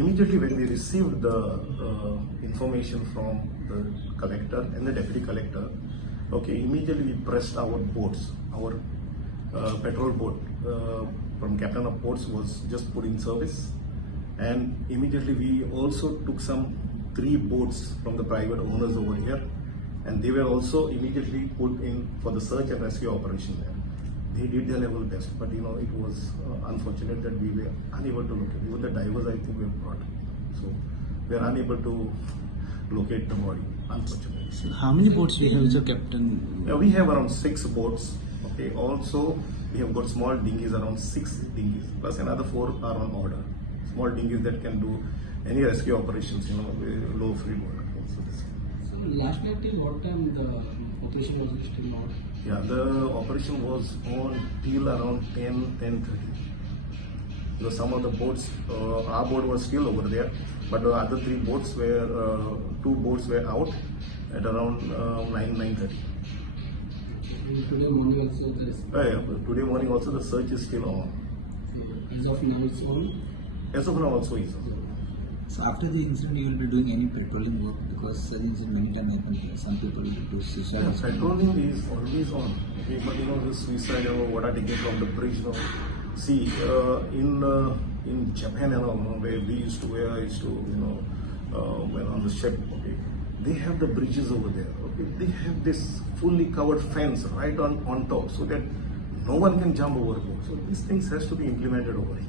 immediately when we received the information from the collector and the deputy collector, okay, immediately we pressed our boats, our patrol boat from captain of ports was just put in service, and immediately we also took some 3 boats from the private owners over here, and they were also immediately put in for the search and rescue operation there. They did their level best, but you know, it was unfortunate that we were unable to locate. Even the divers, I think, we have brought. So we are unable to locate the body, unfortunately. So how many boats do you have, Sir Captain? Yeah, we have around 6 boats. Okay. Also, we have got small dinghies, around 6 dinghies, plus another 4 are on order. Small dinghies that can do any rescue operations, you know, with low free water. So last night till what time the operation was still on? Yeah, the operation was on till around 10:30. Because some of the boats, our boat was still over there, but the other 3 boats were, 2 boats were out at around 9:30. Today morning also Today morning also the search is still on. as of now it's on. As of now also is on. So after the incident, you will be doing any patrolling work, because such incident many times happen here. Some people will do suicide. Yeah, patrolling is always on. Okay, but you know, the suicide, you know, what are taken from the bridge, you know. See, in Japan, you know, where we used to, where I used to, you know, when on the ship, okay, they have the bridges over there. Okay, they have this fully covered fence right on top, so that no one can jump overboard. So these things has to be implemented over here.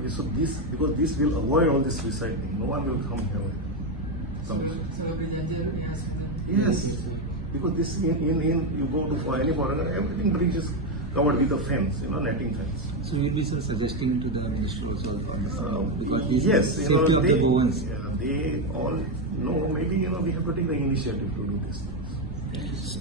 Okay, so this, because this will avoid all this suicide thing. No one will come here with some Yes, because this in you go to for any foreigner, everything bridge is covered with a fence, you know, netting fence. So you will be suggesting to the minister also on this, because this Yes, is you know, safety of the Goans. they all know. Maybe, you know, we have to take the initiative to do this.